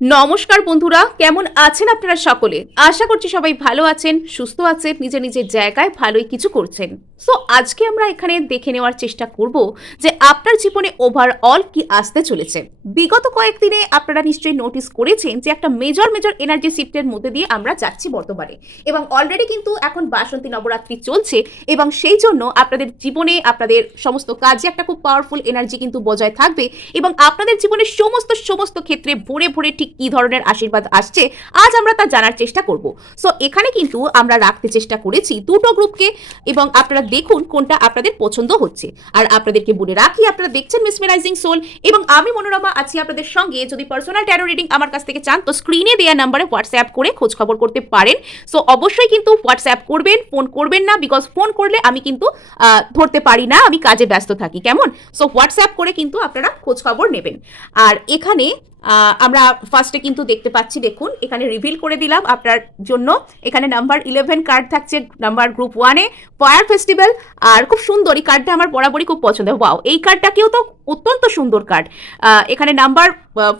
নমস্কার বন্ধুরা, কেমন আছেন আপনারা সকলে? আশা করছি সবাই ভালো আছেন, সুস্থ আছেন, নিজের নিজের জায়গায় ভালোই কিছু করছেন। সো আজকে আমরা এখানে দেখে নেওয়ার চেষ্টা করব যে আপনার জীবনে ওভারঅল কি আসতে চলেছে। বিগত কয়েকদিনে আপনারা নিশ্চয়ই নোটিস করেছেন যে একটা মেজর এনার্জি শিফটের মধ্যে দিয়ে আমরা যাচ্ছি বর্তমানে, এবং অলরেডি কিন্তু এখন বাসন্তী নবরাত্রি চলছে, এবং সেই জন্য আপনাদের জীবনে আপনাদের সমস্ত কাজে একটা খুব পাওয়ারফুল এনার্জি কিন্তু বজায় থাকবে, এবং আপনাদের জীবনের সমস্ত ক্ষেত্রে ভরে ভরে ঠিক কি ধরনের আশীর্বাদ আসছে আজ আমরা তা জানার চেষ্টা করব। সো এখানে কিন্তু আমরা রাখতে চেষ্টা করেছি দুটো গ্রুপকে, এবং আপনারা দেখুন কোনটা আপনাদের পছন্দ হচ্ছে। আর আপনাদেরকে বলে রাখি, আপনারা দেখছেন মেসমেরাইজিং সোল, এবং আমি মনোরমা আছি আপনাদের সঙ্গে। যদি পার্সোনাল ট্যারো রিডিং আমার কাছ থেকে চান তো স্ক্রিনে দেওয়া নাম্বারে হোয়াটসঅ্যাপ করে খোঁজ খবর করতে পারেন। সো অবশ্যই কিন্তু হোয়াটসঅ্যাপ করবেন, ফোন করবেন না, বিকজ ফোন করলে আমি কিন্তু ধরতে পারি না, আমি কাজে ব্যস্ত থাকি, কেমন? সো হোয়াটসঅ্যাপ করে কিন্তু আপনারা খোঁজ খবর নেবেন। আর এখানে আমরা ফার্স্টে কিন্তু দেখতে পাচ্ছি, দেখুন এখানে রিভিল করে দিলাম আপনার জন্য। এখানে নাম্বার 11 কার্ড থাকছে, নাম্বার গ্রুপ 1-এ ফায়ার ফেস্টিভ্যাল। আর খুব সুন্দর এই কার্ডটা, আমার বরাবরই খুব পছন্দ। ওয়াও, এই কার্ডটাকেও তো অত্যন্ত সুন্দর কার্ড। এখানে নাম্বার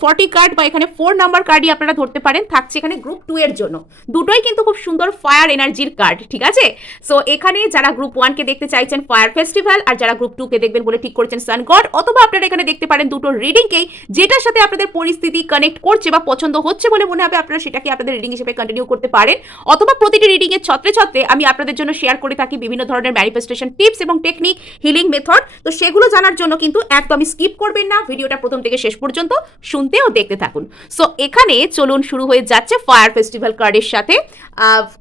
40 কার্ড বা এখানে 4 নাম্বার কার্ডই আপনারা ধরতে পারেন, থাকছে এখানে গ্রুপ 2 এর জন্য। দুটোই কিন্তু খুব সুন্দর ফায়ার এনার্জির কার্ড, ঠিক আছে? সো এখানে যারা গ্রুপ 1 কে দেখতে চাইছেন ফায়ার ফেস্টিভ্যাল, আর যারা গ্রুপ 2 কে দেখবেন বলে ঠিক করেছেন সান গড, অথবা আপনারা এখানে দেখতে পারেন দুটো রিডিংকেই, যেটার সাথে আপনাদের পরিস্থিতি কানেক্ট করছে বা পছন্দ হচ্ছে বলে মনে হবে আপনারা সেটাকে আপনাদের রিডিং হিসেবে কন্টিনিউ করতে পারেন। অথবা প্রতিটি রিডিং এর ছত্রে ছত্রে আমি আপনাদের জন্য শেয়ার করে থাকি বিভিন্ন ধরনের ম্যানিফেস্টেশন টিপস এবং টেকনিক, হিলিং মেথড। তো সেগুলো জানার জন্য কিন্তু একদমই স্কিপ করবেন না, ভিডিওটা প্রথম থেকে শেষ পর্যন্ত শুনতে ও দেখতে থাকুন। সো এখানে চলুন শুরু হয়ে যাচ্ছে ফায়ার ফেস্টিভ্যাল কার্ডের সাথে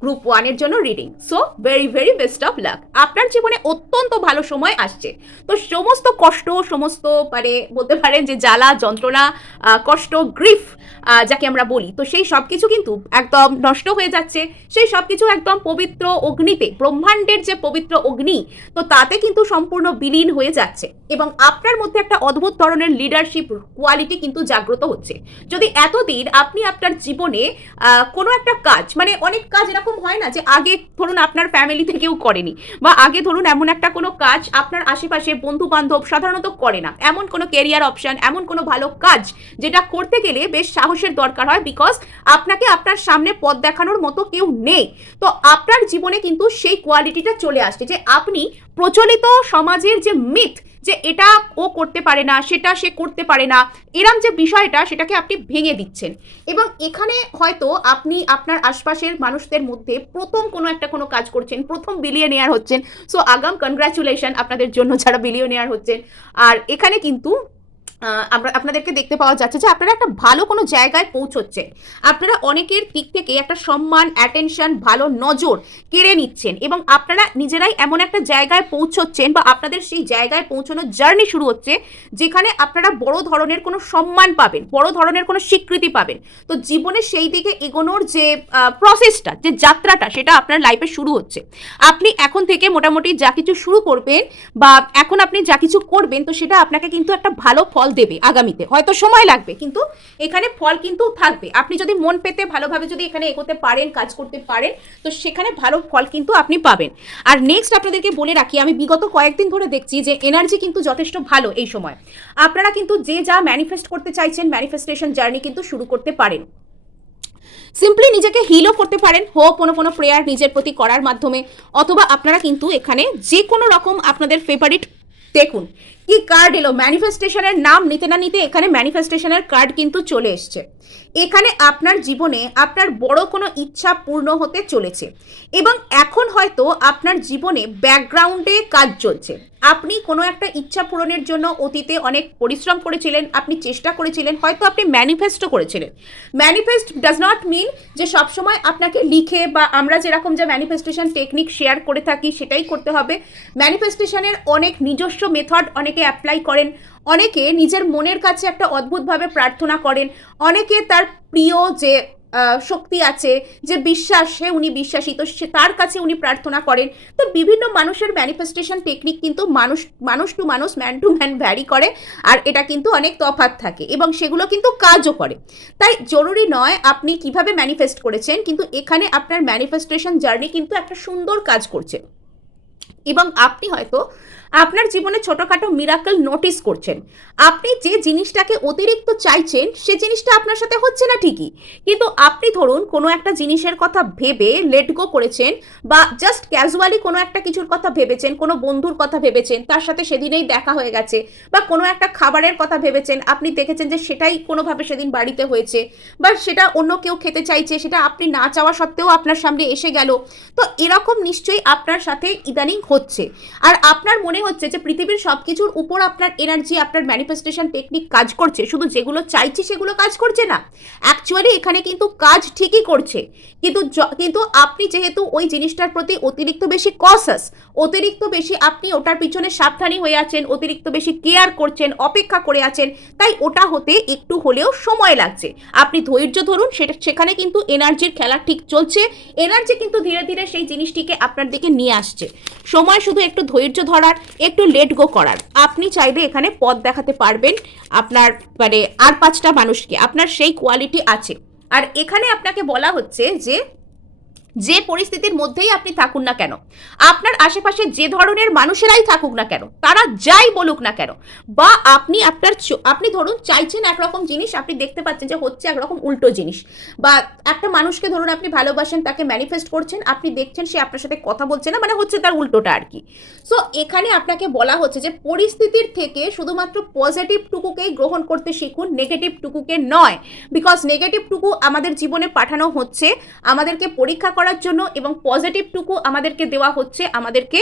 গ্রুপ 1 এর জন্য reading. So very best of luck. আপনার জীবনে অত্যন্ত ভালো সময় আসছে। তো সমস্ত কষ্ট, সমস্ত মানে বলতে পারেন যে জ্বালা যন্ত্রণা, কষ্ট, গ্রিফ যাকে আমরা বলি, তো সেই সব কিছু কিন্তু একদম নষ্ট হয়ে যাচ্ছে। সেই সব কিছু একদম পবিত্র অগ্নিতে, ব্রহ্মাণ্ডের যে পবিত্র অগ্নি, তো তাতে কিন্তু সম্পূর্ণ বিলীন হয়ে যাচ্ছে, এবং আপনার মধ্যে একটা অদ্ভুত ধরনের লিডারশিপ কোয়ালিটি কিন্তু জাগ্রত হচ্ছে। যদি এতদিন আপনি আপনার জীবনে কোনো একটা কাজ, মানে অনেক কাজ এরকম হয় না যে আগে ধরুন আপনার ফ্যামিলিতে কেউ করেনি, বা আগে ধরুন এমন একটা কোনো কাজ আপনার আশেপাশে বন্ধু বান্ধব সাধারণত করে না, এমন কোনো কেরিয়ার অপশন, এমন কোনো ভালো কাজ যেটা করতে গেলে বেশ সাহসের দরকার হয়, বিকজ আপনাকে আপনার সামনে পথ দেখানোর মতো কেউ নেই। তো আপনার জীবনে কিন্তু সেই কোয়ালিটিটা চলে আসছে যে আপনি প্রচলিত সমাজের যে মিথ, যে এটা ও করতে পারে না, সেটা সে করতে পারে না, এরম যে বিষয়টা, সেটাকে আপনি ভেঙে দিচ্ছেন। এবং এখানে হয়তো আপনি আপনার আশপাশের মানুষদের মধ্যে প্রথম কোনো কাজ করছেন, প্রথম বিলিয়নিয়ার হচ্ছেন। সো আগাম কনগ্রাচুলেশন আপনাদের জন্য যারা বিলিয়নিয়ার হচ্ছেন। আর এখানে কিন্তু আমরা আপনাদেরকে দেখতে পাওয়া যাচ্ছে যে আপনারা একটা ভালো কোনো জায়গায় পৌঁছচ্ছেন। আপনারা অনেকের দিক থেকে একটা সম্মান, অ্যাটেনশন, ভালো নজর কেড়ে নিচ্ছেন, এবং আপনারা নিজেরাই এমন একটা জায়গায় পৌঁছচ্ছেন, বা আপনাদের সেই জায়গায় পৌঁছানোর জার্নি শুরু হচ্ছে, যেখানে আপনারা বড় ধরনের কোনো সম্মান পাবেন, বড় ধরনের কোনো স্বীকৃতি পাবেন। তো জীবনে সেই দিকে এগোনোর যে প্রসেসটা, যে যাত্রাটা, সেটা আপনার লাইফে শুরু হচ্ছে। আপনি এখন থেকে মোটামুটি যা কিছু শুরু করবেন, বা এখন আপনি যা কিছু করবেন, তো সেটা আপনাকে কিন্তু একটা ভালো ফল দেবে আগামীতে। হয়তো সময় লাগবে, কিন্তু এখানে ফল কিন্তু থাকবে। আপনি যদি মন পেতে ভালোভাবে যদি এখানে এগোতে পারেন, কাজ করতে পারেন, তো সেখানে ভালো ফল কিন্তু আপনি পাবেন। আর নেক্সট আপনাদেরকে বলে রাখি, আমি বিগত কয়েকদিন ধরে দেখছি যে এনার্জি কিন্তু যথেষ্ট ভালো এই সময়। আপনারা কিন্তু যে যা ম্যানিফেস্ট করতে চাইছেন, ম্যানিফেস্টেশন জার্নি কিন্তু শুরু করতে পারেন। সিম্পলি নিজেকে হিলও করতে পারেন হোপোনোপোনো প্রেয়ার নিজের প্রতি করার মাধ্যমে, অথবা আপনারা কিন্তু এখানে যে কোনো রকম আপনাদের ফেভারিট, দেখুন কি কার্ড এলো, ম্যানিফেস্টেশনের নাম নিতে না নিতে এখানে ম্যানিফেস্টেশনের কার্ড কিন্তু চলে এসছে। এখানে আপনার জীবনে আপনার বড় কোনো ইচ্ছা পূর্ণ হতে চলেছে, এবং এখন হয়তো আপনার জীবনে ব্যাকগ্রাউন্ডে কাজ চলছে। আপনি কোনো একটা ইচ্ছা পূরণের জন্য অতীতে অনেক পরিশ্রম করেছিলেন, আপনি চেষ্টা করেছিলেন, হয়তো আপনি ম্যানিফেস্টও করেছিলেন। ম্যানিফেস্ট ডাজ নট মিন যে সবসময় আপনাকে লিখে, বা আমরা যেরকম যে ম্যানিফেস্টেশন টেকনিক শেয়ার করে থাকি সেটাই করতে হবে। ম্যানিফেস্টেশনের অনেক নিজস্ব মেথড অনেকে অ্যাপ্লাই করেন। অনেকে নিজের মনের কাছে একটা অদ্ভুতভাবে প্রার্থনা করেন। অনেকে তার প্রিয় যে শক্তি আছে, যে বিশ্বাসে উনি বিশ্বাসী, তো সে তার কাছে উনি প্রার্থনা করেন। তো বিভিন্ন মানুষের ম্যানিফেস্টেশন টেকনিক কিন্তু মানুষ টু মানুষ, ম্যান টু ম্যান ভ্যারি করে, আর এটা কিন্তু অনেক তফাৎ থাকে, এবং সেগুলো কিন্তু কাজও করে। তাই জরুরি নয় আপনি কিভাবে ম্যানিফেস্ট করেছেন, কিন্তু এখানে আপনার ম্যানিফেস্টেশন জার্নি কিন্তু একটা সুন্দর কাজ করছে। এবং আপনি হয়তো আপনার জীবনে ছোটোখাটো মিরাকল নোটিস করছেন। আপনি যে জিনিসটাকে অতিরিক্ত চাইছেন সে জিনিসটা আপনার সাথে হচ্ছে না ঠিকই, কিন্তু আপনি ধরুন কোনো একটা জিনিসের কথা ভেবে লেট গো করেছেন, বা জাস্ট ক্যাজুয়ালি কোনো একটা কিছুর কথা ভেবেছেন, কোনো বন্ধুর কথা ভেবেছেন, তার সাথে সেদিনেই দেখা হয়ে গেছে, বা কোনো একটা খাবারের কথা ভেবেছেন, আপনি দেখেছেন যে সেটাই কোনোভাবে সেদিন বাড়িতে হয়েছে, বা সেটা অন্য কেউ খেতে চাইছে, সেটা আপনি না চাওয়া সত্ত্বেও আপনার সামনে এসে গেল। তো এরকম নিশ্চয়ই আপনার সাথে ইদানিং হচ্ছে। আর আপনার মনে হচ্ছে যে পৃথিবীর সব কিছুর উপর আপনার এনার্জি, আপনার ম্যানিফেস্টেশন টেকনিক কাজ করছে, শুধু যেগুলো চাইছি সেগুলো কাজ করছে না। অ্যাকচুয়ালি এখানে কিন্তু কাজ ঠিকই করছে, কিন্তু আপনি যেহেতু ওই জিনিসটার প্রতি অতিরিক্ত বেশি কসাস, অতিরিক্ত বেশি আপনি ওটার পিছনে সাবধানী হয়ে আছেন, অতিরিক্ত বেশি কেয়ার করছেন, অপেক্ষা করে আছেন, তাই ওটা হতে একটু হলেও সময় লাগছে। আপনি ধৈর্য ধরুন, সেখানে কিন্তু এনার্জির খেলা ঠিক চলছে। এনার্জি কিন্তু ধীরে ধীরে সেই জিনিসটিকে আপনার দিকে নিয়ে আসছে। সময় শুধু একটু ধৈর্য ধরার, একটু লেট গো করার। আপনি চাইলে এখানে পথ দেখাতে পারবেন আপনার মানে আর 5টা মানুষকে, আপনার সেই কোয়ালিটি আছে। আর এখানে আপনাকে বলা হচ্ছে যে পরিস্থিতির মধ্যেই আপনি থাকুন না কেন, আপনার আশেপাশে যে ধরনের মানুষেরাই থাকুক না কেন, তারা যাই বলুক না কেন, বা আপনি ধরুন চাইছেন একরকম জিনিস, আপনি দেখতে পাচ্ছেন যে হচ্ছে একরকম উল্টো জিনিস, বা একটা মানুষকে ধরুন আপনি ভালোবাসেন, তাকে ম্যানিফেস্ট করছেন, আপনি দেখছেন সে আপনার সাথে কথা বলছে না, মানে হচ্ছে তার উল্টোটা আর কি। সো এখানে আপনাকে বলা হচ্ছে যে পরিস্থিতির থেকে শুধুমাত্র পজিটিভ টুকুকেই গ্রহণ করতে শিখুন, নেগেটিভ টুকুকে নয়। বিকজ নেগেটিভ টুকু আমাদের জীবনে পাঠানো হচ্ছে আমাদেরকে পরীক্ষা করার জন্য, এবং পজিটিভ টুকু আমাদেরকে দেওয়া হচ্ছে আমাদেরকে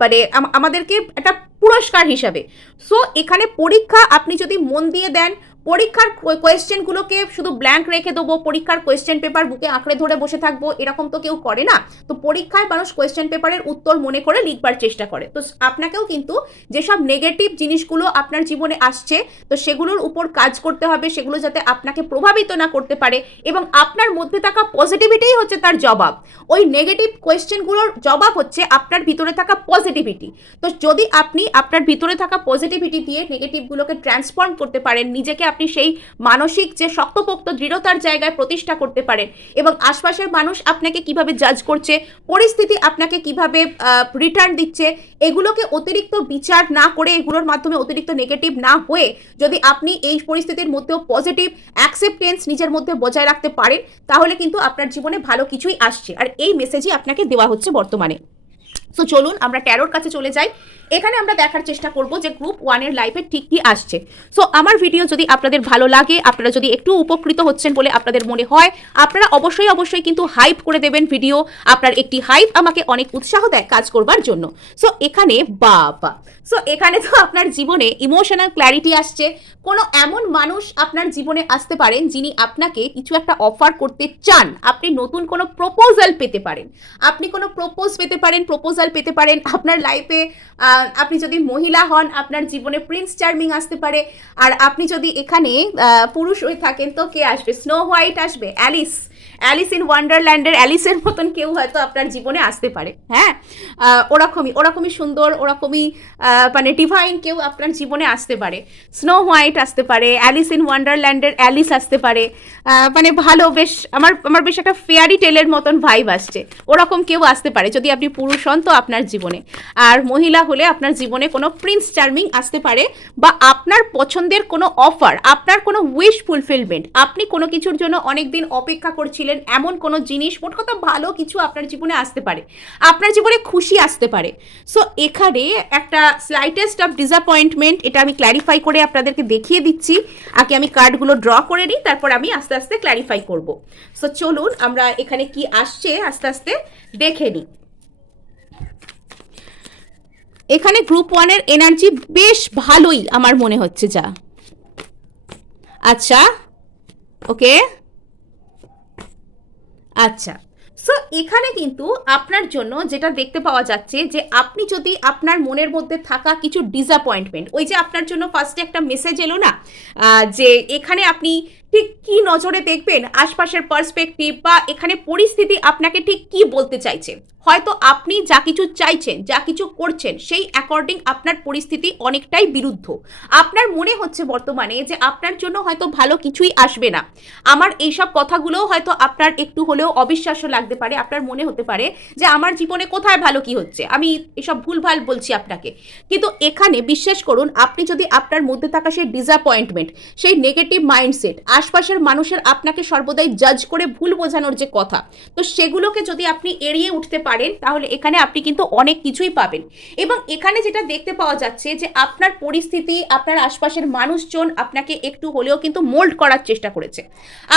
মানে আমাদেরকে একটা পুরস্কার হিসাবে। সো এখানে পরীক্ষা আপনি যদি মন দিয়ে দেন, পরীক্ষার কোয়েশ্চেনগুলোকে শুধু ব্ল্যাঙ্ক রেখে দেবো, পরীক্ষার কোয়েশ্চেন পেপার বুকে আঁকড়ে ধরে বসে থাকবো, এরকম তো কেউ করে না। তো পরীক্ষায় মানুষ কোয়েশ্চেন পেপারের উত্তর মনে করে লিখবার চেষ্টা করে। তো আপনাকেও কিন্তু যেসব নেগেটিভ জিনিসগুলো আপনার জীবনে আসছে, তো সেগুলোর উপর কাজ করতে হবে, সেগুলো যাতে আপনাকে প্রভাবিত না করতে পারে, এবং আপনার মধ্যে থাকা পজিটিভিটিই হচ্ছে তার জবাব। ওই নেগেটিভ কোয়েশ্চেনগুলোর জবাব হচ্ছে আপনার ভিতরে থাকা পজিটিভিটি। তো যদি আপনি আপনার ভিতরে থাকা পজিটিভিটি দিয়ে নেগেটিভগুলোকে ট্রান্সফর্ম করতে পারেন, নিজেকে আপনি সেই মানসিক যে শক্তপোক্ত দৃঢ়তার জায়গায় প্রতিষ্ঠা করতে পারেন, এবং আশপাশের মানুষ আপনাকে কিভাবে জাজ করছে, পরিস্থিতি আপনাকে কিভাবে রিটার্ন দিচ্ছে, এগুলোকে অতিরিক্ত বিচার না করে, এগুলোর মাধ্যমে অতিরিক্ত নেগেটিভ না হয়ে যদি আপনি এই পরিস্থিতির মধ্যেও পজিটিভ অ্যাকসেপ্টেন্স নিজের মধ্যে বজায় রাখতে পারেন, তাহলে কিন্তু আপনার জীবনে ভালো কিছুই আসছে। আর এই মেসেজই আপনাকে দেওয়া হচ্ছে বর্তমানে। সো চলুন আমরা ট্যারোর কাছে চলে যাই। এখানে আমরা দেখার চেষ্টা করব যে গ্রুপ 1-এর লাইফে ঠিক কি আসছে। সো আমার ভিডিও যদি আপনাদের ভালো লাগে, আপনারা যদি একটু উপকৃত হচ্ছেন বলে আপনাদের মনে হয়, আপনারা অবশ্যই কিন্তু হাইপ করে দেবেন ভিডিও। আপনার একটি হাইপ আমাকে অনেক উৎসাহ দেয় কাজ করবার জন্য। সো এখানে বাবা, সো এখানে তো আপনার জীবনে ইমোশনাল ক্ল্যারিটি আসছে। কোনো এমন মানুষ আপনার জীবনে আসতে পারেন যিনি আপনাকে কিছু একটা অফার করতে চান। আপনি নতুন কোনো প্রপোজাল পেতে পারেন, আপনি কোনো প্রপোজাল পেতে পারেন আপনার লাইফে। আপনি যদি মহিলা হন, আপনার জীবনে প্রিন্স চার্মিং আসতে পারে। আর আপনি যদি এখানে পুরুষ হয়ে থাকেন, তো কে আসবে? স্নো হোয়াইট আসবে, অ্যালিস ইন ওয়ান্ডারল্যান্ডের অ্যালিসের মতন কেউ হয়তো আপনার জীবনে আসতে পারে। হ্যাঁ, ওরকমই সুন্দর, ওরকমই মানে ডিভাইন কেউ আপনার জীবনে আসতে পারে। স্নো হোয়াইট আসতে পারে, অ্যালিস ইন ওয়ান্ডারল্যান্ডের অ্যালিস আসতে পারে। মানে ভালো, বেশ আমার বেশ একটা ফেয়ারি টেলের মতন ভাইব আসছে। ওরকম কেউ আসতে পারে যদি আপনি পুরুষ হন তো আপনার জীবনে। আর মহিলা হলে আপনার জীবনে কোনো প্রিন্স চার্মিং আসতে পারে, বা আপনার পছন্দের কোনো অফার, আপনার কোনো উইশ ফুলফিলমেন্ট, আপনি কোনো কিছুর জন্য অনেক দিন অপেক্ষা করছিলেন, এমন কোনো জিনিস, মোট কথা ভালো কিছু আপনার জীবনে আসতে পারে, আপনার জীবনে খুশি আসতে পারে। সো এখানে একটা স্লাইটেস্ট অফ ডিসঅ্যাপয়েন্টমেন্ট, এটা আমি ক্ল্যারিফাই করে আপনাদেরকে দেখিয়ে দিচ্ছি। আগে আমি কার্ডগুলো ড্র করে নিই, তারপর আমি আস্তে আস্তে ক্ল্যারিফাই করব। সো চলুন আমরা এখানে কি আসছে আস্তে আস্তে দেখে নিই। এখানে গ্রুপ 1-এর এনার্জি বেশ ভালোই আমার মনে হচ্ছে যা। আচ্ছা, ওকে, আচ্ছা। সো এখানে কিন্তু আপনার জন্য যেটা দেখতে পাওয়া যাচ্ছে, যে আপনি যদি আপনার মনের মধ্যে থাকা কিছু ডিসঅ্যাপয়েন্টমেন্ট, ওই যে আপনার জন্য ফার্স্টে একটা মেসেজ এলো না, যে এখানে আপনি ঠিক কি নজরে দেখবেন, আশপাশের পার্সপেক্টিভ বা এখানে পরিস্থিতি আপনাকে ঠিক কি বলতে চাইছে। হয়তো আপনি যা কিছু চাইছেন, যা কিছু করছেন, সেই অ্যাকর্ডিং আপনার পরিস্থিতি অনেকটাই বিরুদ্ধ। আপনার মনে হচ্ছে বর্তমানে যে আপনার জন্য হয়তো ভালো কিছুই আসবে না। আমার এইসব কথাগুলোও হয়তো আপনার একটু হলেও অবিশ্বাস্য লাগতে পারে। আপনার মনে হতে পারে যে আমার জীবনে কোথায় ভালো কি হচ্ছে, আমি এসব ভুলভাল বলছি আপনাকে। কিন্তু এখানে বিশ্বাস করুন, আপনি যদি আপনার মধ্যে থাকা সেই ডিসঅ্যাপয়েন্টমেন্ট, সেই নেগেটিভ মাইন্ডসেট, আশপাশের মানুষের আপনাকে সর্বদাই জাজ করে ভুল বোঝানোর যে কথা, তো সেগুলোকে যদি আপনি এড়িয়ে উঠতে পারেন, তাহলে এখানে আপনি কিন্তু অনেক কিছুই পাবেন। এবং এখানে যেটা দেখতে পাওয়া যাচ্ছে যে আপনার পরিস্থিতি, আপনার আশপাশের মানুষজন আপনাকে একটু হলেও কিন্তু মোল্ড করার চেষ্টা করেছে।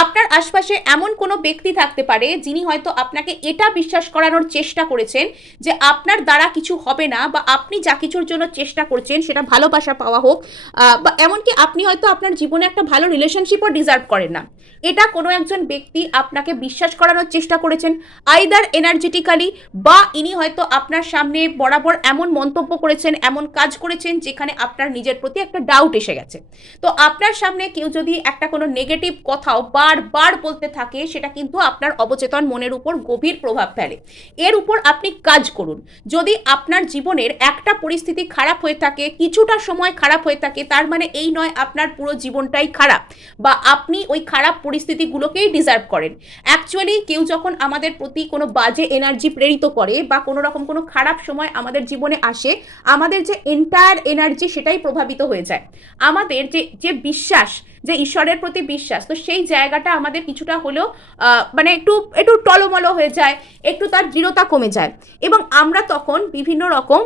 আপনার আশপাশে এমন কোনো ব্যক্তি থাকতে পারে যিনি হয়তো আপনাকে এটা বিশ্বাস করানোর চেষ্টা করেছেন যে আপনার দ্বারা কিছু হবে না, বা আপনি যা কিছুর জন্য চেষ্টা করছেন সেটা ভালোবাসা পাওয়া হোক, বা এমনকি আপনি হয়তো আপনার জীবনে একটা ভালো রিলেশনশিপও ডিজার্ভ করেন না, এটা কোনো একজন ব্যক্তি আপনাকে বিশ্বাস করানোর চেষ্টা করেছেন, আইদার এনার্জেটিক্যালি, বা ইনি হয়তো আপনার সামনে বরাবর এমন মন্তব্য করেছেন, এমন কাজ করেছেন যেখানে আপনার নিজের প্রতি একটা ডাউট এসে গেছে। তো আপনার সামনে কেউ যদি একটা কোনো নেগেটিভ কথাও বারবার বলতে থাকে, সেটা কিন্তু আপনার অবচেতন মনের উপর গভীর প্রভাব ফেলে। এর উপর আপনি কাজ করুন। যদি আপনার জীবনের একটা পরিস্থিতি খারাপ হয়ে থাকে, কিছুটা সময় খারাপ হয়ে থাকে, তার মানে এই নয় আপনার পুরো জীবনটাই খারাপ, বা আপনি ওই খারাপ পরিস্থিতিগুলোকেই ডিজার্ভ করেন। অ্যাকচুয়ালি কেউ যখন আমাদের প্রতি কোনো বাজে এনার্জি প্রেরিত করে, বা কোনো রকম কোনো খারাপ সময় আমাদের জীবনে আসে, আমাদের যে এন্টায়ার এনার্জি সেটাই প্রভাবিত হয়ে যায়। আমাদের যে বিশ্বাস, যে ঈশ্বরের প্রতি বিশ্বাস, তো সেই জায়গাটা আমাদের কিছুটা হলেও মানে একটু একটু টলমলো হয়ে যায়, একটু তার দৃঢ়তা কমে যায়, এবং আমরা তখন বিভিন্ন রকম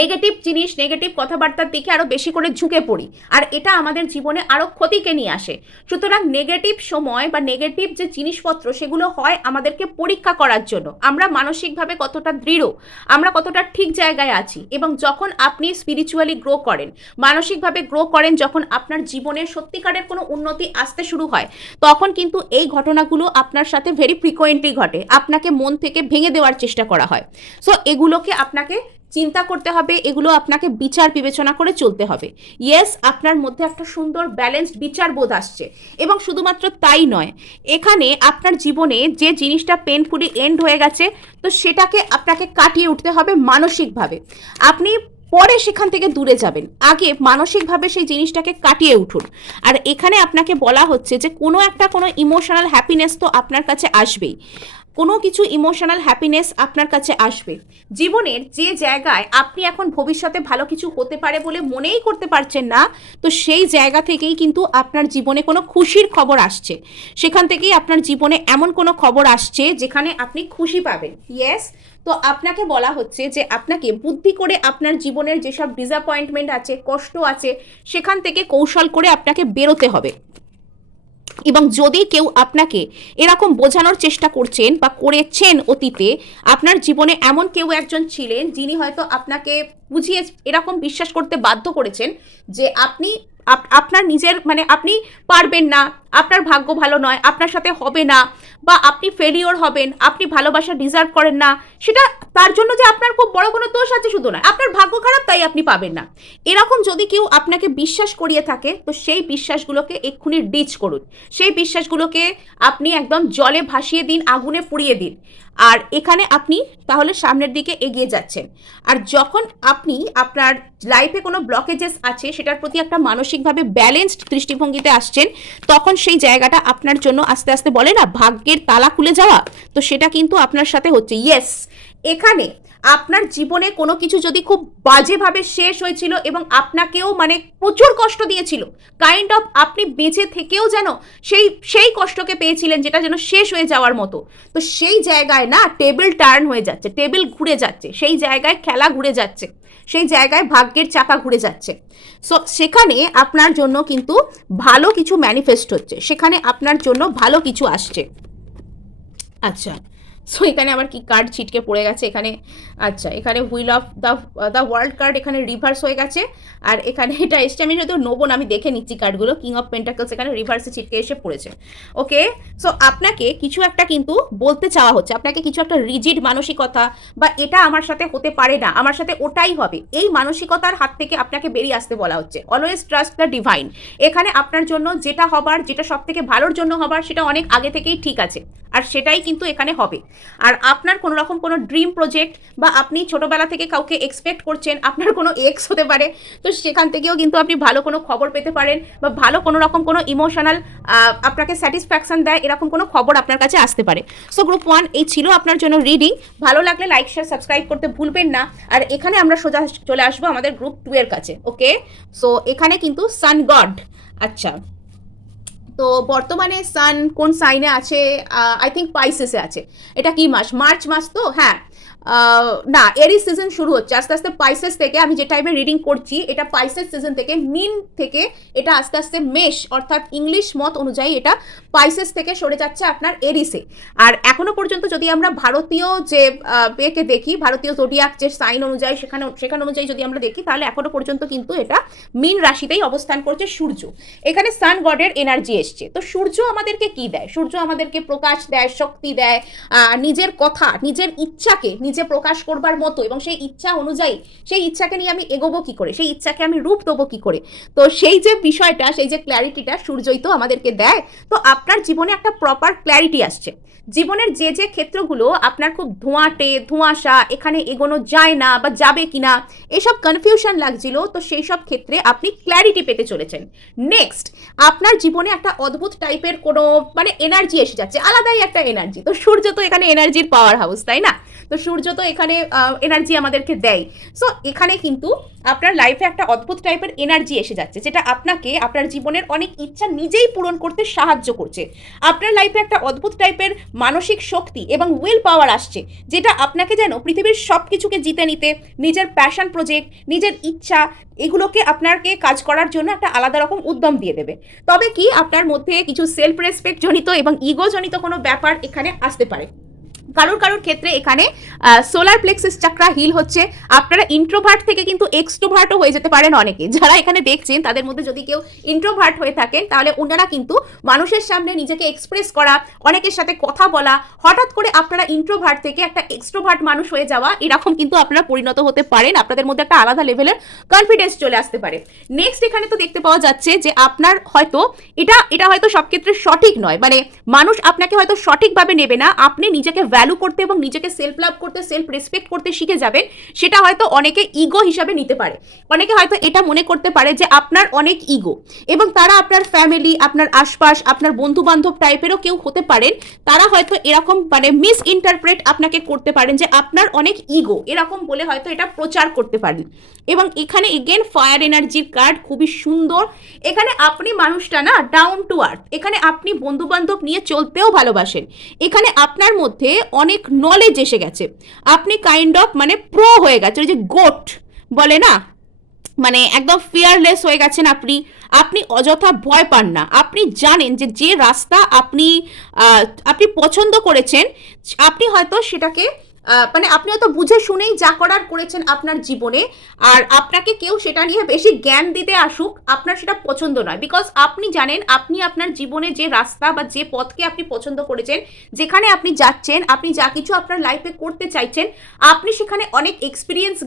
নেগেটিভ জিনিস, নেগেটিভ কথাবার্তার দিকে আরও বেশি করে ঝুঁকে পড়ি, আর এটা আমাদের জীবনে আরও ক্ষতিকে নিয়ে আসে। সুতরাং নেগেটিভ সময় বা নেগেটিভ যে জিনিসপত্র, সেগুলো হয় আমাদেরকে পরীক্ষা করার জন্য আমরা মানসিকভাবে কতটা দৃঢ়, আমরা কতটা ঠিক জায়গায় আছি। এবং যখন আপনি স্পিরিচুয়ালি গ্রো করেন, মানসিকভাবে গ্রো করেন, যখন আপনার জীবনে সত্যিকারের কোনো উন্নতি আসতে শুরু হয়, তখন কিন্তু এই ঘটনাগুলো আপনার সাথে ভেরি ফ্রিকোয়েন্টলি ঘটে, আপনাকে মন থেকে ভেঙে দেওয়ার চেষ্টা করা হয়। সো এগুলোকে আপনাকে চিন্তা করতে হবে, এগুলো আপনাকে বিচার বিবেচনা করে চলতে হবে। ইয়েস, আপনার মধ্যে একটা সুন্দর ব্যালেন্সড বিচার বোধ আসছে, এবং শুধুমাত্র তাই নয়, এখানে আপনার জীবনে যে জিনিসটা পেনফুলি এন্ড হয়ে গেছে, তো সেটাকে আপনাকে কাটিয়ে উঠতে হবে মানসিকভাবে। আপনি পরে সেখান থেকে দূরে যাবেন, আগে মানসিকভাবে সেই জিনিসটাকে কাটিয়ে উঠুন। আর এখানে আপনাকে বলা হচ্ছে যে কোনো ইমোশনাল হ্যাপিনেস তো আপনার কাছে আসবেই, কোনো কিছু ইমোশনাল হ্যাপিনেস আপনার কাছে আসবে। জীবনের যে জায়গায় আপনি এখন ভবিষ্যতে ভালো কিছু হতে পারে বলে মনেই করতে পারছেন না, তো সেই জায়গা থেকেই কিন্তু আপনার জীবনে কোনো খুশির খবর আসছে, সেখান থেকেই আপনার জীবনে এমন কোনো খবর আসছে যেখানে আপনি খুশি পাবেন। ইয়েস, তো আপনাকে বলা হচ্ছে যে আপনাকে বুদ্ধি করে আপনার জীবনের যেসব ডিসঅ্যাপয়েন্টমেন্ট আছে, কষ্ট আছে, সেখান থেকে কৌশল করে আপনাকে বেরোতে হবে। এবং যদি কেউ আপনাকে এরকম বোঝানোর চেষ্টা করছেন বা করেছেন অতীতে, আপনার জীবনে এমন কেউ একজন ছিলেন যিনি হয়তো আপনাকে বুঝিয়ে এরকম বিশ্বাস করতে বাধ্য করেছেন যে আপনি আপনার নিজের মানে আপনি পারবেন না, আপনার ভাগ্য ভালো নয়, আপনার সাথে হবে না, বা আপনি ফেলিওর হবেন, আপনি ভালোবাসা ডিজার্ভ করেন না, সেটা তার জন্য যে আপনার খুব বড় কোনো দোষ আছে শুধু নয়, আপনার ভাগ্য খারাপ তাই আপনি পাবেন না। এরকম যদি কেউ আপনাকে বিশ্বাস করিয়ে থাকে, তো সেই বিশ্বাসগুলোকে এক্ষুনি ডিচ করুন, সেই বিশ্বাসগুলোকে আপনি একদম জলে ভাসিয়ে দিন, আগুনে পুড়িয়ে দিন, আর এখানে আপনি তাহলে সামনের দিকে এগিয়ে যাচ্ছেন। আর যখন আপনি আপনার লাইফে কোনো ব্লকেজেস আছে সেটার প্রতি একটা মানসিকভাবে ব্যালেন্সড দৃষ্টিভঙ্গিতে আসছেন, তখন সেই জায়গাটা আপনার জন্য আস্তে আস্তে বলে না ভাগ্যের তালা খুলে যাওয়া, তো সেটা কিন্তু আপনার সাথে হচ্ছে। ইয়েস, এখানে আপনার জীবনে কোনো কিছু যদি খুব বাজেভাবে শেষ হয়েছিল এবং আপনাকেও মানে প্রচুর কষ্ট দিয়েছিল, কাইন্ড অফ আপনি বেঁচে থেকেও যেন সেই কষ্টকে পেয়েছিলেন যেটা যেন শেষ হয়ে যাওয়ার মতো, তো সেই জায়গায় না টেবিল টার্ন হয়ে যাচ্ছে, টেবিল ঘুরে যাচ্ছে, সেই জায়গায় খেলা ঘুরে যাচ্ছে, সেই জায়গায় ভাগ্যের চাকা ঘুরে যাচ্ছে। সো সেখানে আপনার জন্য কিন্তু ভালো কিছু ম্যানিফেস্ট হচ্ছে, সেখানে আপনার জন্য ভালো কিছু আসছে। আচ্ছা, সো এখানে আবার কি কার্ড ছিটকে পড়ে গেছে এখানে। আচ্ছা, এখানে wheel of the world card এখানে রিভার্স হয়ে গেছে। আর এখানে এটা এসছে, আমি হয়তো নেবো না, আমি দেখে নিচ্ছি কার্ডগুলো। কিং অফ পেন্টাকলস এখানে রিভার্সে ছিটকে এসে পড়েছে। ওকে, সো আপনাকে কিছু একটা কিন্তু বলতে চাওয়া হচ্ছে, আপনাকে কিছু একটা রিজিড মানসিকতা বা এটা আমার সাথে হতে পারে না, আমার সাথে ওটাই হবে, এই মানসিকতার হাত থেকে আপনাকে বেরিয়ে আসতে বলা হচ্ছে। Always trust the divine. এখানে আপনার জন্য যেটা হবার, যেটা সব থেকে ভালোর জন্য হবার, সেটা অনেক আগে থেকেই ঠিক আছে, আর সেটাই কিন্তু এখানে হবে। আর আপনার কোনো রকম কোনো ড্রিম প্রজেক্ট বা আপনি ছোটোবেলা থেকে কাউকে এক্সপেক্ট করছেন, আপনার কোনো এক্স হতে পারে, তো সেখান থেকেও কিন্তু আপনি ভালো কোনো খবর পেতে পারেন, বা ভালো কোনো রকম কোনো ইমোশনাল আপনাকে স্যাটিসফ্যাকশন দেয় এরকম কোনো খবর আপনার কাছে আসতে পারে। সো গ্রুপ 1 এই ছিল আপনার জন্য রিডিং। ভালো লাগলে লাইক শেয়ার সাবস্ক্রাইব করতে ভুলবেন না। আর এখানে আমরা সোজা চলে আসবো আমাদের গ্রুপ 2 এর কাছে। ওকে, সো এখানে কিন্তু সান গড। আচ্ছা, তো বর্তমানে সান কোন সাইনে আছে? আই থিঙ্ক পাইসেসে আছে। এটা কি মাস? মার্চ মাস তো, হ্যাঁ। না, এরই সিজন শুরু হচ্ছে আস্তে আস্তে পাইসেস থেকে। আমি যে টাইমে রিডিং করছি এটা পাইসেস সিজন থেকে, মিন থেকে এটা আস্তে আস্তে মেষ, অর্থাৎ ইংলিশ মত অনুযায়ী এটা পাইসেস থেকে সরে যাচ্ছে আপনার এরিসে। আর এখনো পর্যন্ত যদি আমরা ভারতীয় যে একে দেখি, ভারতীয় জোডিয়াক যে সাইন অনুযায়ী সেখানে অনুযায়ী যদি আমরা দেখি, তাহলে এখনো পর্যন্ত কিন্তু এটা মিন রাশিতেই অবস্থান করছে সূর্য। এখানে সান গডের এনার্জি এসছে। তো সূর্য আমাদেরকে কি দেয়? সূর্য আমাদেরকে প্রকাশ দেয়, শক্তি দেয়, নিজের কথা, নিজের ইচ্ছাকে নিজে প্রকাশ করবার মতো, এবং সেই ইচ্ছা অনুযায়ী সেই ইচ্ছাকে নিয়ে আমি এগোবো কি করে, সেই ইচ্ছাকে আমি রূপ দেবো কি করে, তো সেই যে বিষয়টা, সেই যে ক্ল্যারিটিটা সূর্যই তো আমাদেরকে দেয়। তো আপনার জীবনে একটা প্রপার ক্ল্যারিটি আসছে। জীবনের যে যে ক্ষেত্রগুলো আপনার খুব ধোঁয়াশা, এখানে এগোনো যায় না বা যাবে কিনা এসব কনফিউশন লাগছিল, তো সেই সব ক্ষেত্রে আপনি ক্ল্যারিটি পেতে চলেছেন। নেক্সট, আপনার জীবনে একটা অদ্ভুত টাইপের কোনো মানে এনার্জি এসে যাচ্ছে, আলাদাই একটা এনার্জি। তো সূর্য তো এখানে এনার্জির পাওয়ার হাউস, তাই না? তো সূর্য তো এখানে এনার্জি আমাদেরকে দেয়। সো এখানে কিন্তু আপনার লাইফে একটা অদ্ভুত টাইপের এনার্জি এসে যাচ্ছে, যেটা আপনাকে আপনার জীবনের অনেক ইচ্ছা নিজেই পূরণ করতে সাহায্য করছে। আপনার লাইফে একটা অদ্ভুত টাইপের মানসিক শক্তি এবং উইল পাওয়ার আসছে, যেটা আপনাকে যেন পৃথিবীর সব কিছুকে জিতে নিতে, নিজের প্যাশন প্রজেক্ট, নিজের ইচ্ছা, এগুলোকে আপনাকে কাজ করার জন্য একটা আলাদা রকম উদ্যম দিয়ে দেবে। তবে কি আপনার মধ্যে কিছু সেলফ রেসপেক্ট জনিত এবং ইগো জনিত কোনো ব্যাপার এখানে আসতে পারে। কারোর ক্ষেত্রে এখানে সোলার প্লেক্সাস চাকরা হিল হচ্ছে। আপনারা ইন্ট্রোভার্ট থেকে কিন্তু এক্সট্রোভার্টও হয়ে যেতে পারেন অনেকে। যারা এখানে দেখছেন তাদের মধ্যে যদি কেউ ইন্ট্রোভার্ট হয়ে থাকেন, তাহলে ওনারা কিন্তু মানুষের সামনে নিজেকে এক্সপ্রেস করা, অনেকের সাথে কথা বলা, হঠাৎ করে আপনারা ইন্ট্রোভার্ট থেকে একটা এক্সট্রোভার্ট মানুষ হয়ে যাওয়া, এরকম কিন্তু আপনারা পরিণত হতে পারেন। আপনাদের মধ্যে একটা আলাদা লেভেলের কনফিডেন্স চলে আসতে পারে। নেক্সট, এখানে তো দেখতে পাওয়া যাচ্ছে যে আপনার হয়তো এটা হয়তো সব ক্ষেত্রে সঠিক নয়, মানে মানুষ আপনাকে হয়তো সঠিকভাবে নেবে না। আপনি নিজেকে ভ্যালু করতে এবং নিজেকে সেলফ লাভ করতে, সেলফ রেসপেক্ট করতে শিখে যাবেন। সেটা হয়তো অনেকে ইগো হিসাবে নিতে পারে। অনেকে হয়তো এটা মনে করতে পারে যে আপনার অনেক ইগো, এবং তারা আপনার ফ্যামিলি, আপনার আশপাশ, আপনার বন্ধু বান্ধব টাইপেরও কেউ হতে পারেন। তারা হয়তো এরকম মানে মিস ইন্টারপ্রেট আপনাকে করতে পারেন যে আপনার অনেক ইগো, এরকম বলে হয়তো এটা প্রচার করতে পারেন। এবং এখানে এগেন ফায়ার এনার্জির কার্ড খুবই সুন্দর। এখানে আপনি মানুষটা না ডাউন টু আর্থ, এখানে আপনি বন্ধু বান্ধব নিয়ে চলতেও ভালোবাসেন। এখানে আপনার মধ্যে অনেক নলেজ এসে গেছে, আপনি কাইন্ড অফ মানে প্রো হয়ে গেছে, ওই যে গোট বলে না, মানে একদম ফিয়ারলেস হয়ে গেছেন আপনি। আপনি অযথা ভয় পান না। আপনি জানেন যে যে রাস্তা আপনি পছন্দ করেছেন, আপনি হয়তো সেটাকে মানে আপনি হয়তো বুঝে শুনেই যা করার করেছেন আপনার জীবনে। আর আপনাকে কেউ সেটা নিয়ে বেশি জ্ঞান দিতে আসুক, আপনার সেটা পছন্দ নয়। বিকজ আপনি জানেন আপনি আপনার জীবনে যে রাস্তা বা যে পথকে আপনি পছন্দ করেছেন, যেখানে আপনি যাচ্ছেন, আপনি যা কিছু আপনার লাইফে করতে চাইছেন, আপনি সেখানে অনেক এক্সপিরিয়েন্স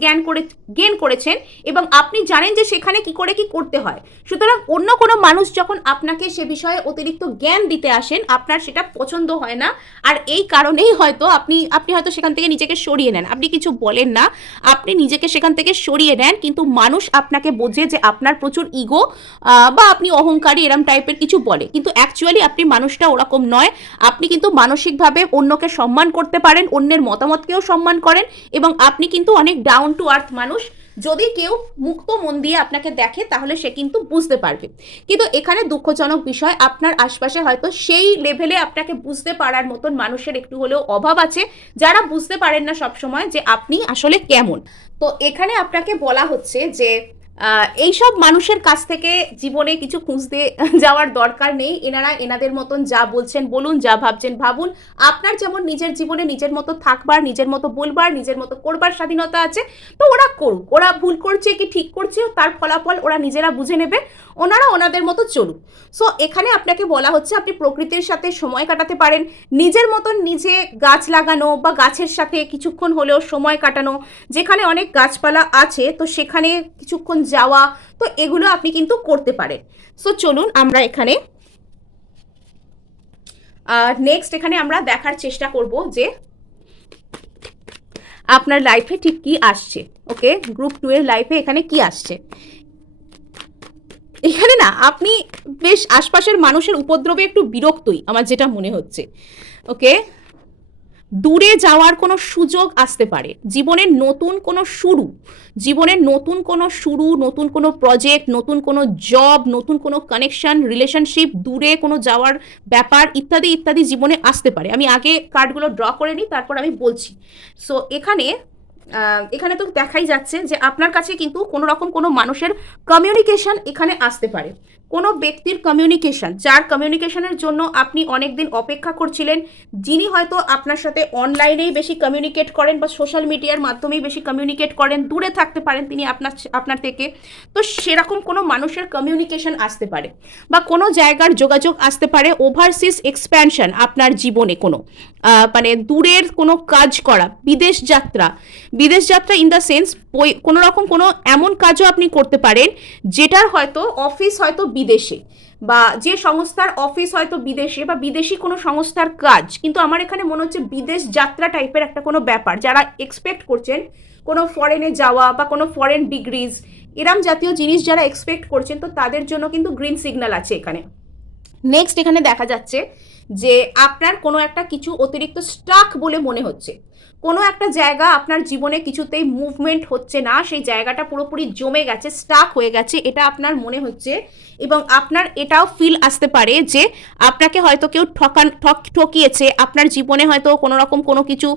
গেন করেছেন, এবং আপনি জানেন যে সেখানে কি করে কি করতে হয়। সুতরাং অন্য কোনো মানুষ যখন আপনাকে সে বিষয়ে অতিরিক্ত জ্ঞান দিতে আসেন, আপনার সেটা পছন্দ হয় না। আর এই কারণেই হয়তো আপনি হয়তো সেখান থেকে নিজেকে সরিয়ে নেন। আপনি কিছু বলেন না, আপনি নিজেকে সেখান থেকে সরিয়ে নেন, কিন্তু মানুষ আপনাকে বোঝে যে আপনার প্রচুর ইগো বা আপনি অহংকারী এরম টাইপের কিছু বলে, কিন্তু অ্যাকচুয়ালি আপনি মানুষটা ওরকম নয়। আপনি কিন্তু মানসিকভাবে অন্যকে সম্মান করতে পারেন, অন্যের মতামতকেও সম্মান করেন, এবং আপনি কিন্তু অনেক ডাউন টু আর্থ মানুষ। যদি কেউ মুক্ত মন দিয়ে আপনাকে দেখে তাহলে সে কিন্তু বুঝতে পারবে। কিন্তু এখানে দুঃখজনক বিষয়, আপনার আশপাশে হয়তো সেই লেভেলে আপনাকে বুঝতে পারার মতন মানুষের একটু হলেও অভাব আছে, যারা বুঝতে পারেন না সবসময় যে আপনি আসলে কেমন। তো এখানে আপনাকে বলা হচ্ছে যে এইসব মানুষের কাছ থেকে জীবনে কিছু খুঁজতে যাওয়ার দরকার নেই। এনারা এনাদের মতন যা বলছেন বলুন, যা ভাবছেন ভাবুন। আপনার যেমন নিজের জীবনে নিজের মতো থাকবার, নিজের মতো বলবার, নিজের মতো করবার স্বাধীনতা আছে, তো ওরা করুক। ওরা ভুল করছে কি ঠিক করছে তার ফলাফল ওরা নিজেরা বুঝে নেবে, ওনারা ওনাদের মতো চলুক। সো এখানে আপনাকে বলা হচ্ছে আপনি প্রকৃতির সাথে সময় কাটাতে পারেন, নিজের মতন নিজে গাছ লাগানো বা গাছের সাথে কিছুক্ষণ হলেও সময় কাটানো, যেখানে অনেক গাছপালা আছে তো সেখানে কিছুক্ষণ যাওয়া, তো এগুলো আপনি কিন্তু করতে পারেন। সো চলুন আমরা এখানে নেক্সট এখানে আমরা দেখার চেষ্টা করব যে আপনার লাইফে ঠিক কি আসছে। ওকে, গ্রুপ 2 এর লাইফে এখানে কি আসছে। এখানে না আপনি বেশ আশপাশের মানুষের উপদ্রবে একটু বিরক্তই, আমার যেটা মনে হচ্ছে। ওকে, দূরে যাওয়ার কোনো সুযোগ আসতে পারে, জীবনের নতুন কোনো শুরু, জীবনের নতুন কোনো শুরু, নতুন কোনো প্রজেক্ট, নতুন কোনো জব, নতুন কোনো কানেকশন, রিলেশনশিপ, দূরে কোনো যাওয়ার ব্যাপার ইত্যাদি ইত্যাদি জীবনে আসতে পারে। আমি আগে কার্ডগুলো ড্র করে নিই, তারপর আমি বলছি। সো এখানে তো দেখাই যাচ্ছে যে আপনার কাছে কিন্তু কোনো রকম কোনো মানুষের কমিউনিকেশন এখানে আসতে পারে, কোনো ব্যক্তির কমিউনিকেশন, যার কমিউনিকেশনের জন্য আপনি অনেক দিন অপেক্ষা করছিলেন, যিনি হয়তো আপনার সাথে অনলাইনেই বেশি কমিউনিকেট করেন বা সোশ্যাল মিডিয়ার মাধ্যমেই বেশি কমিউনিকেট করেন, দূরে থাকতে পারেন তিনি আপনার থেকে, তো সেরকম কোনো মানুষের কমিউনিকেশন আসতে পারে বা কোনো জায়গার যোগাযোগ আসতে পারে। ওভারসিজ এক্সপ্যানশন আপনার জীবনে কোনো মানে দূরের কোনো কাজ করা, বিদেশ যাত্রা ইন দ্য সেন্স কোনো রকম কোনো এমন কাজও আপনি করতে পারেন যেটার হয়তো অফিস হয়তো বিদেশে, বা যে সংস্থার অফিস হয়তো বিদেশে বা বিদেশি কোনো সংস্থার কাজ, কিন্তু আমার এখানে মনে হচ্ছে বিদেশ যাত্রা টাইপের একটা কোনো ব্যাপার, যারা এক্সপেক্ট করছেন কোনো ফরেনে যাওয়া বা কোনো ফরেন ডিগ্রিজ এরম জাতীয় জিনিস যারা এক্সপেক্ট করছেন, তো তাদের জন্য কিন্তু গ্রিন সিগন্যাল আছে এখানে। নেক্সট এখানে দেখা যাচ্ছে যে আপনার কোনো একটা কিছু অতিরিক্ত স্টাক বলে মনে হচ্ছে, কোনো একটা জায়গা আপনার জীবনে কিছুতেই মুভমেন্ট হচ্ছে না, সেই জায়গাটা পুরোপুরি জমে গেছে, স্টাক হয়ে গেছে, এটা আপনার মনে হচ্ছে। এবং আপনার এটাও ফিল আসতে পারে যে আপনাকে হয়তো কেউ ঠকিয়েছে, আপনার জীবনে হয়তো কোনো রকম কোনো কিছু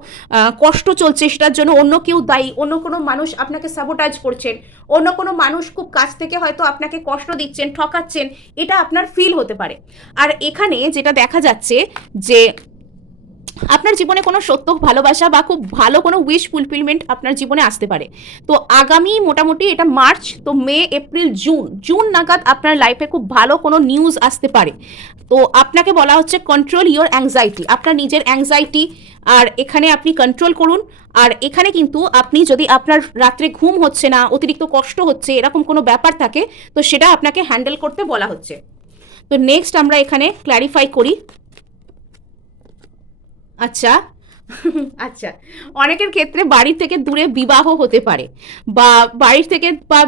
কষ্ট চলছে, সেটার জন্য অন্য কেউ দায়ী, অন্য কোনো মানুষ আপনাকে সাবোটাজ করছেন, অন্য কোনো মানুষ খুব কাছ থেকে হয়তো আপনাকে কষ্ট দিচ্ছেন, ঠকাচ্ছেন, এটা আপনার ফিল হতে পারে। আর এখানে যেটা দেখা যাচ্ছে যে আপনার জীবনে কোনো সত্য ভালোবাসা বা খুব ভালো কোনো উইশ ফুলফিলমেন্ট আপনার জীবনে আসতে পারে। তো আগামী মোটামুটি এটা মার্চ, তো মে, এপ্রিল, জুন নাগাদ আপনার লাইফে খুব ভালো কোনো নিউজ আসতে পারে। তো আপনাকে বলা হচ্ছে কন্ট্রোল ইওর অ্যাংজাইটি, আপনার নিজের অ্যাংজাইটি আর এখানে আপনি কন্ট্রোল করুন। আর এখানে কিন্তু আপনি যদি আপনার রাত্রে ঘুম হচ্ছে না, অতিরিক্ত কষ্ট হচ্ছে, এরকম কোনো ব্যাপার থাকে, তো সেটা আপনাকে হ্যান্ডেল করতে বলা হচ্ছে। তো নেক্সট আমরা এখানে ক্ল্যারিফাই করি। আচ্ছা আচ্ছা, অনেকের ক্ষেত্রে বাড়ির থেকে দূরে বিবাহ হতে পারে, বা বাড়ির থেকে বা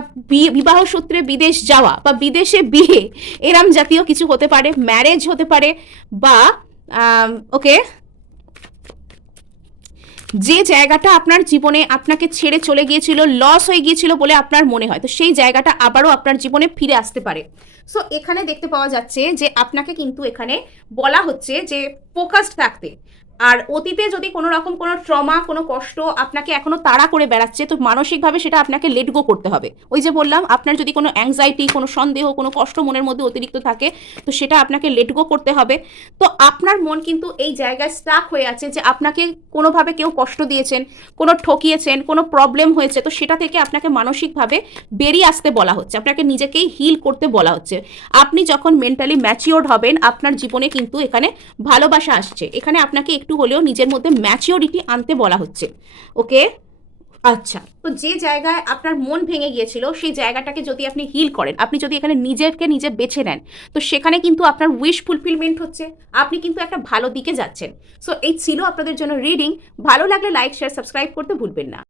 বিবাহ সূত্রে বিদেশ যাওয়া বা বিদেশে বিয়ে, এরম জাতীয় কিছু হতে পারে, ম্যারেজ হতে পারে, বা ওকে, যে জায়গাটা আপনার জীবনে আপনাকে ছেড়ে চলে গিয়েছিল, লস হয়ে গিয়েছিল বলে আপনার মনে হয়, তো সেই জায়গাটা আবারও আপনার জীবনে ফিরে আসতে পারে। সো এখানে দেখতে পাওয়া যাচ্ছে যে আপনাকে কিন্তু এখানে বলা হচ্ছে যে ফোকাসড থাকতে। আর অতীতে যদি কোনো রকম কোনো ট্রমা, কোনো কষ্ট আপনাকে এখনো তাড়া করে বেড়াচ্ছে, তো মানসিকভাবে সেটা আপনাকে লেট গো করতে হবে। ওই যে বললাম, আপনার যদি কোনো অ্যাংজাইটি, কোনো সন্দেহ, কোনো কষ্ট মনের মধ্যে অতিরিক্ত থাকে, তো সেটা আপনাকে লেট গো করতে হবে। তো আপনার মন কিন্তু এই জায়গায় স্টাক হয়ে আছে যে আপনাকে কোনোভাবে কেউ কষ্ট দিয়েছেন, কোনো ঠকিয়েছেন, কোনো প্রবলেম হয়েছে, তো সেটা থেকে আপনাকে মানসিকভাবে বেরিয়ে আসতে বলা হচ্ছে, আপনাকে নিজেকেই হিল করতে বলা হচ্ছে। আপনি যখন মেন্টালি ম্যাচিওর্ড হবেন, আপনার জীবনে কিন্তু এখানে ভালোবাসা আসছে, এখানে আপনাকে একটু হলেও নিজের মধ্যে ম্যাচিওরিটি আনতে বলা হচ্ছে। ওকে, আচ্ছা, তো যে জায়গায় আপনার মন ভেঙে গিয়েছিল সেই জায়গাটাকে যদি আপনি হিল করেন, আপনি যদি এখানে নিজেকে নিজে বেছে নেন, তো সেখানে কিন্তু আপনার উইশ ফুলফিলমেন্ট হচ্ছে, আপনি কিন্তু একটা ভালো দিকে যাচ্ছেন। সো এই ছিল আপনাদের জন্য রিডিং। ভালো লাগলে লাইক, শেয়ার, সাবস্ক্রাইব করতে ভুলবেন না।